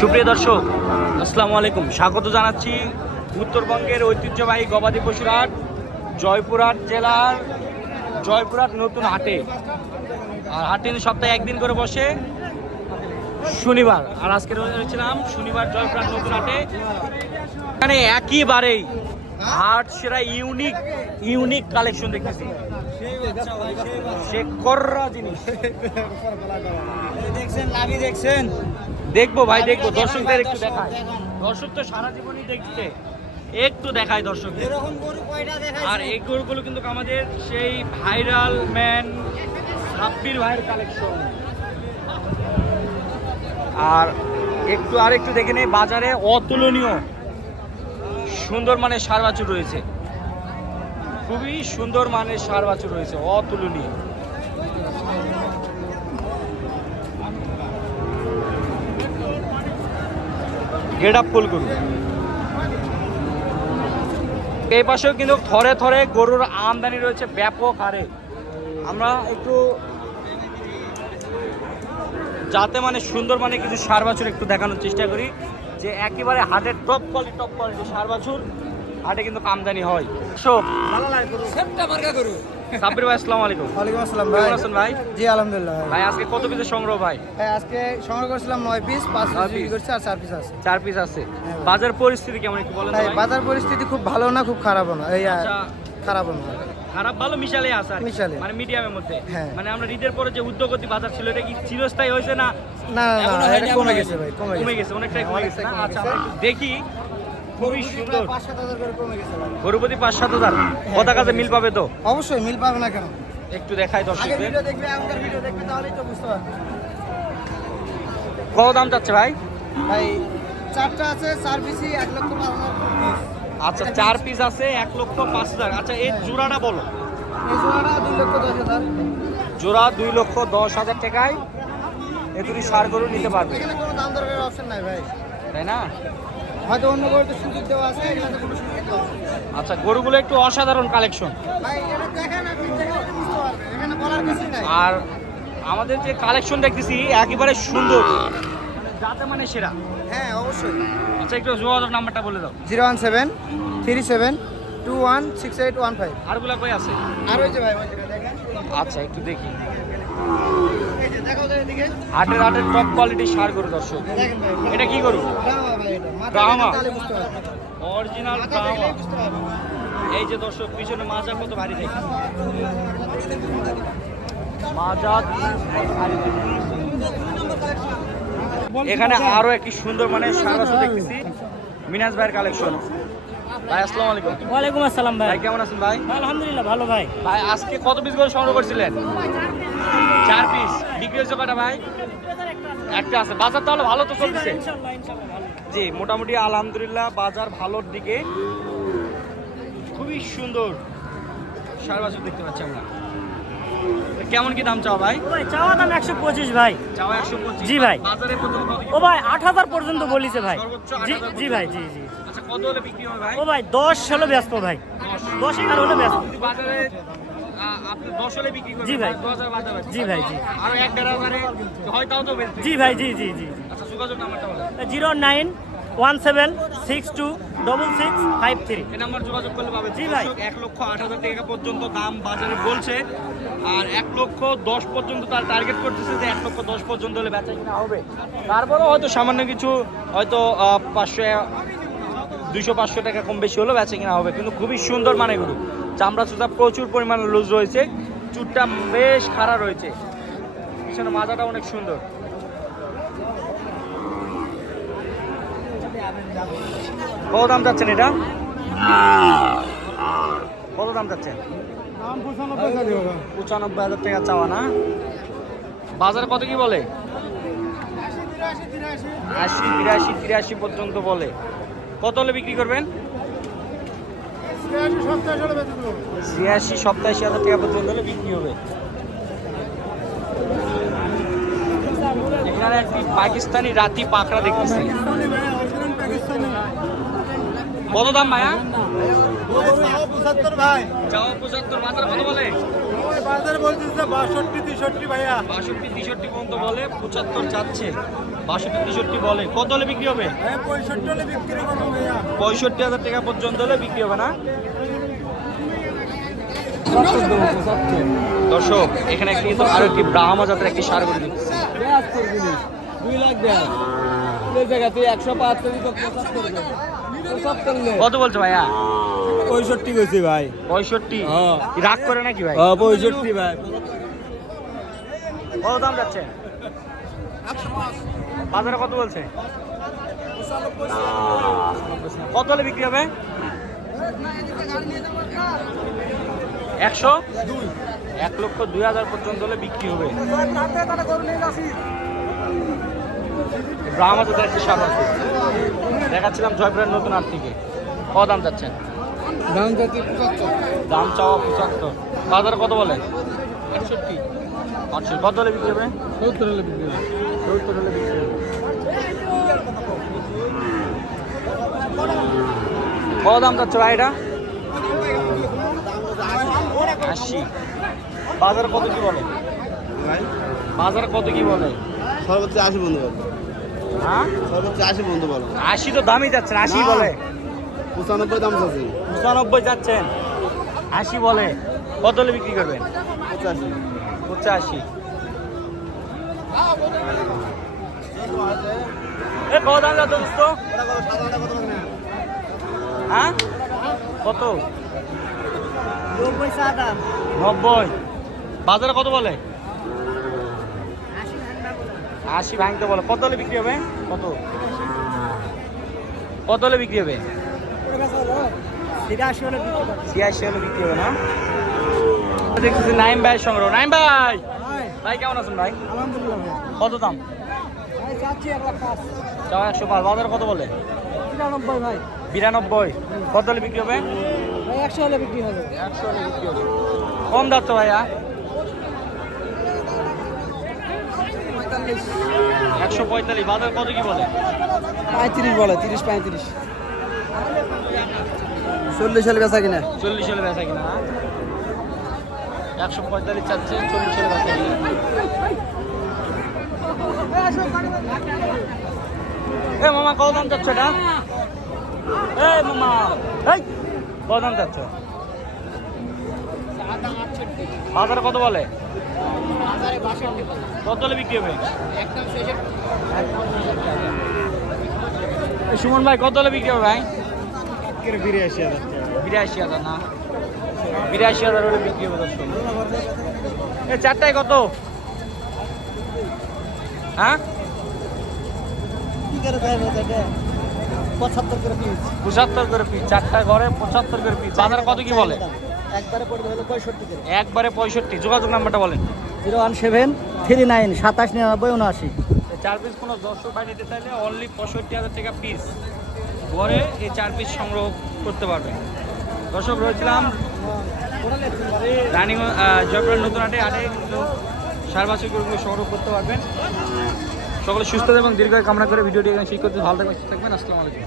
সুপ্রিয় দর্শক, আসসালামু আলাইকুম। স্বাগত জানাচ্ছি উত্তরবঙ্গের ঐতিহ্যবাহী গবাদি পশুর হাট জয়পুরহাট জেলার জয়পুরহাট নতুন হাটে। আর হাটে সপ্তাহে একদিন করে বসে শনিবার, আর আজকে রয়েছিলাম শনিবার জয়পুরহাট নতুন হাটে। এখানে একইবারেই হাট সেরা ইউনিক কালেকশন দেখতেছি। সে কররা জিনিস দেখছেন দেখবো ভাই, দেখবো। দর্শকদের একটু দেখায়, দর্শক তো সারা জীবনই দেখছে, একটু দেখায় দর্শকদের। আর এই গরুগুলো কিন্তু আমাদের সেই ভাইরাল ম্যান সাব্বির ভাইয়ের কালেকশন। আর একটু দেখে নেই, বাজারে অতুলনীয় সুন্দর মানের ষাঁড় বাছুর রয়েছে, খুবই সুন্দর মানের ষাঁড় বাছুর রয়েছে, অতুলনীয়। গেট আপ ফুল গরু। এই পাশেও কিন্তু থরে থরে গরুর আমদানি রয়েছে ব্যাপক হারে। আমরা একটু যাতে মানে সুন্দর মানে কিছু ষাঁড় বাছুর একটু দেখানোর চেষ্টা করি, যে একেবারে হাটের টপ কোয়ালিটি ষাঁড় বাছুর হাটে কিন্তু আমদানি হয়। সাব্বির ভাই, আসসালামু আলাইকুম। ওয়ালাইকুম আসসালাম ভাই। কেমন আছেন ভাই? জি আলহামদুলিল্লাহ ভাই আজকে কত পিসের সংগ্রহ ভাই? ভাই আজকে সংগ্রহ করেছিলাম 9 পিস, 5 পিস বিক্রি করছি আর 4 পিস আছে। 4 পিস আছে। হ্যাঁ ভাই। বাজার পরিস্থিতি কেমন একটু বলেন তো ভাই ভাই? বাজার পরিস্থিতি খুব ভালো না, খুব খারাপও না, এই আচ্ছা, খারাপও না, খারাপ ভালো মিশালে আছে আর কি। মিশালে। মানে মিডিয়ামের মধ্যে। হ্যাঁ। মানে আমরা ঈদের পরে যে উদ্যোগতি বাজার ছিল, এটা কি চিরস্থায়ী হয়েছে না না এখনো না, হয়নি, এটা কমে গেছে ভাই, কমে গেছে? অনেকটাই কমে গেছে না? কমে আচ্ছা, গেছে। আমরা একটু দেখি। খুবই সুন্দর। 5-7 হাজার করে কমে গেছে ভাই। গরুপতি 5-7 হাজার। কথা কাজে মিল পাবে তো? অবশ্যই মিল পাবে না কেন? একটু দেখাই আগে দর্শকদের। ভিডিও দেখবে, এখনকার ভিডিও দেখবে, তাহলেই তো বুঝতে পারবে। কত দাম চাচ্ছে ভাই? ভাই 4টা আছে, 4 পিসই 1,05,000 পিস। আচ্ছা, 4 পিস আছে 1,05,000। আচ্ছা, এই জোড়াটা বলো। এই জোড়াটা 2,10,000। জোড়া 2,10,000 টাকায় এ দুটি ষাঁড় গরু নিতে পারবে, এখানে কোনো দাম দরের অপশন নাই ভাই। তাই না? হয়তো অন্য গরুতে সুযোগ দেওয়া আছে, এখানে কোনো সুযোগ দেওয়া নেই। আচ্ছা, গরুগুলো একটু অসাধারণ কালেকশন। ভাই এটা দেখেন, আপনি দেখে বুঝতে পারবেন, এখানে বলার কিছুই নাই। আর আমাদের যে কালেকশন দেখতেছি একেবারে সুন্দর, যাতে মানে সেরা। হ্যাঁ অবশ্যই। আচ্ছা, একটু যোগাযোগ নাম্বারটা বলে দাও। 01737216815। আরগুলা কই আছে? আর ওই যে ভাই ওই জায়গায় দেখেন, আচ্ছা, একটু দেখি। এই যে দেখাও তো এদিকে। হাটের টপ কোয়ালিটির ষাঁড় গরু দর্শক। দেখেন ভাই, এটা কি গরু? ব্রাহ্মা ভাই, এটা মাথা ব্রাহ্মা? দেখেন তাহলে বুঝতে পারবেন, অরিজিনাল মাথা ব্রাহ্মা। দেখলেই বুঝতে পারবেন। এই যে দর্শক, পিছনে মাজা কত ভারী দেখি, মাজা কত ভারী দেখি। এখানে আরো একটি সুন্দর মানে ষাঁড় বাছুর দেখতেছি, মিনাজ ভাইয়ের কালেকশন। ভাই আসসালামু আলাইকুম। ওয়ালাইকুম আসসালাম ভাই। ভাই কেমন আছেন ভাই? আলহামদুলিল্লাহ ভালো ভাই। ভাই আজকে কত পিস করে সংগ্রহ করছিলেন? 4 পিস। বিক্রি হয়েছে কটা ভাই? একটা আছে। বাজার তাহলে ভালো তো চলতেছে? ইনশাআল্লাহ ভালো। জি, মোটামুটি আলহামদুলিল্লাহ বাজার ভালোর দিকে। খুবই সুন্দর ষাঁড় বাছুর দেখতে পাচ্ছি আমরা। কেমন কি দাম চাও ভাই? ও ভাই চাওয়া দাম 125 ভাই। চাও 125? জি ভাই। বাজারে কত কত কি? ও ভাই 8,000 পর্যন্ত বলিছে ভাই। সর্বোচ্চ জি 8,000 জি ভাই, জি জি। আচ্ছা, কত হলে বিক্রি হবে ভাই? ও ভাই 10 হলো ব্যস্ত ভাই। 10-11 হলো ব্যস্ত। যদি বাজারে আপনি 10 হলে বিক্রি করবেন? জি ভাই। 10,000 বাজার আছে। জি ভাই, জি। আরো 1-1.5 হয় তাও তো বেশি। জি ভাই, জি জি জি। আচ্ছা, যোগাযোগ নাম্বারটা বলেন। 09176266553। এই নাম্বার যোগাযোগ করলে পাবে। জি ভাই। 1,08,000 টাকা পর্যন্ত দাম বাজারে বলছে, আর 1,10,000 পর্যন্ত তার টার্গেট করতেছে যে 1,10,000 পর্যন্ত হলে বেচা কিনা হবে। তারপরেও হয়তো সামান্য কিছু, হয়তো 200-500 টাকা কম বেশি হলেও বেচা কিনা হবে। কিন্তু খুবই সুন্দর মানে গরু, চামড়া চুটা প্রচুর পরিমাণে লুজ রয়েছে, চুটটা বেশ খাড়া রয়েছে, পিছনে মাজাটা অনেক সুন্দর। কত দাম চাচ্ছেন এটা? কত দাম চাচ্ছেন? 95,000 টাকা চাওয়া না? বাজারে কত কি বলে? 80-83 পর্যন্ত বলে। কত হলে বিক্রি করবেন? 86-87,000 টাকা পর্যন্ত হলে বিক্রি হবে। এখানে একটি পাকিস্তানি রাতি পাকড়া দেখতেছি। কত দাম ভাইয়া? ভাই চাও 75। বাজারে কত বলে? বাজার বলতেছে 62 63 ভাইয়া 62 63 পর্যন্ত বলে, 75 চাচ্ছে, 62 63 বলে। কত হলে বিক্রি হবে? 65 হলে বিক্রি করব ভাইয়া 65,000 টাকা পর্যন্ত হলে বিক্রি হবে না? দর্শক এখানে একটি কিন্তু আরো একটি ব্রাহ্মা জাতের একটি সার গরু দিচ্ছে। 2 লাখ দেয়া এই জায়গাতে 105 থেকে 75 কত বলছো ভাইয়া? 65 কইছি ভাই 65? হ্যাঁ। কি রাগ করে নাকি ভাই? 65 ভাই কত দাম যাচ্ছে? বাজারে কত বলছে? কত হলে বিক্রি হবে? 100? 1,02,000 পর্যন্ত হলে বিক্রি হবে। ব্রাহ্মা জাতের একটি সার আছে, দেখাচ্ছিলাম জয়পুরের নতুন হাট থেকে। কত দাম যাচ্ছেন? দাম যাচ্ছে 75 দাম চাওয়া 75, বাজারে কত বলে? 68। কত হলে বিক্রি হবে? 70 হলে বিক্রি হবে 70 হলে বিক্রি হবে। কত দাম যাচ্ছে ভাই এটা? 80। বাজার কত কি বলে? ভাই বাজার কত কি বলে? সর্বোচ্চ 80 বন্ধু বলো হ্যাঁ সর্বোচ্চ 80 বন্ধু বলো 80 তো দামই যাচ্ছেন, 80 বলে। 95 দাম আছে 95 যাচ্ছেন, 80 বলে। কত হলে বিক্রি করবেন? 85 85। এ কত দাম যাচ্ছে দোস্ত? হ্যাঁ কত? 90 চা দাম 90। বাজারে কত বলে? 80 ভাঙতে বলে। কত হলে বিক্রি হবে? কত কত হলে বিক্রি হবে? 83 হলে বিক্রি করব 86 হলে বিক্রি হবে না? দেখতেছি নাইম ভাই সংগ্রহ। নাইম ভাই, ভাই কেমন আছেন ভাই? আলহামদুলিল্লাহ ভাই কত দাম? ভাই যাচ্ছি 1 লাখ 5 চাও 105। বাজারে কত বলে? 93 ভাই 92। কত হলে বিক্রি হবে? ভাই 100 হলে বিক্রি হবে 100 হলে বিক্রি হবে। কম যাচ্ছে ভাইয়া? 145। বাজার কত কি বলে? 35 বলে 30 35 40 হলে বেচা কিনা 40 হলে বেচা কিনা? 145 চাচ্ছে, 40 হলে বেচা কিনা। এ মামা কত দাম চাচ্ছ এটা? এ মামা এই কত দাম চাচ্ছ? বাজারে কত বলে? কত হলে বিক্রি হবে? এ সুমন ভাই কত হলে বিক্রি হবে ভাই? 82,000 না? 82,000 হলে বিক্রি হবে দর্শক। এ চারটায় কত? হ্যাঁ 75 করে পিস 75 করে পিস, চারটা ঘরে 75 করে পিস। বাজারে কত কি বলে? একবারে পড়বে হলো 65 করে একবারে 65। যোগাযোগ নাম্বারটা বলেন। 017 39 27 99 79 4 পিস কোনো দর্শক ভাই নিতে চাইলে অনলি 65,000 টাকা পিস ঘরে এই 4 পিস সংগ্রহ করতে পারবে। দর্শক রয়েছিলাম রানিং জয়পুরের নতুন হাটে কিন্তু সারবাসী গরুগুলো সংগ্রহ করতে পারবেন। সকলে সুস্থ এবং দীর্ঘ কামনা করে ভিডিওটি এখানে শেষ করতে ভালো থাকবেন, সুস্থ থাকবেন। আসসালামু আলাইকুম।